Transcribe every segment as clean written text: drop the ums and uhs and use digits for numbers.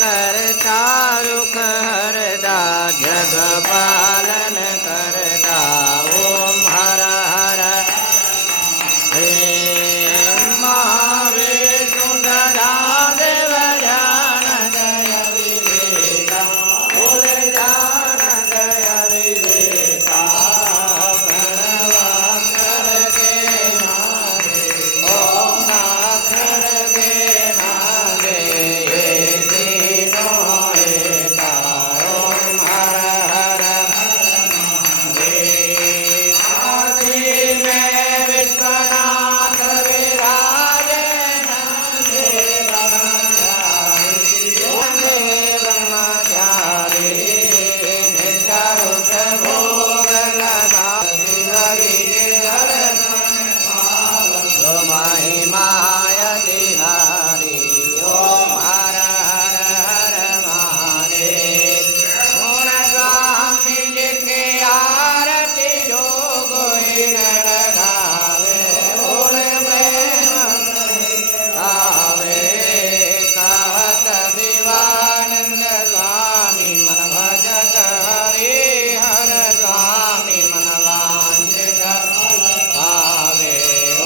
करता दुख हरदा जग पालन करता ओम हर हर हे महाविष्णु सदा देव ध्यान जय विवेका बोल ध्यान जय विवेका प्रणवाक्षर के मागे ओम अक्षर के मागे ये तीनों एका ओम हर हर महादेव काशी में विश्वनाथ विराजे नंदे ब्रह्मचारी वंदे ब्रह्मचारी नित्य रुच भोग लगा हरि महिमायति हरि ओम हर हर हर महादेव गुण स्वामी जी के आरती जो गोविंद गावे बोल प्रेम गावे कहत दिवानंद स्वामी मन भजत हरि हर स्वामी मन वांछित पावे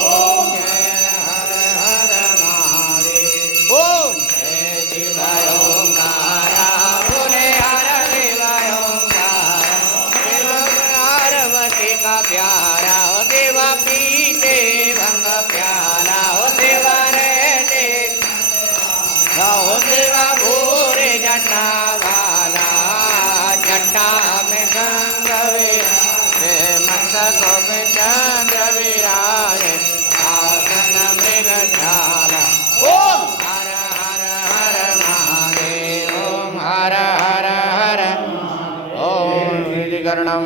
ओम जय हर हर महादेव ओम जय शिव ओंकारा बोले हर शिव ओंकारा शिव पार्वती का प्यारा हो देवा पीते भंग प्याला हो देवा रहते हो देवा भूरे जटा वाला जटा में गंग विराजे मस्तक में चंद्र विराजे आसन मृगशाला ओम हर हर हर महादेव ओम हर हर हर ओम विधिकरणम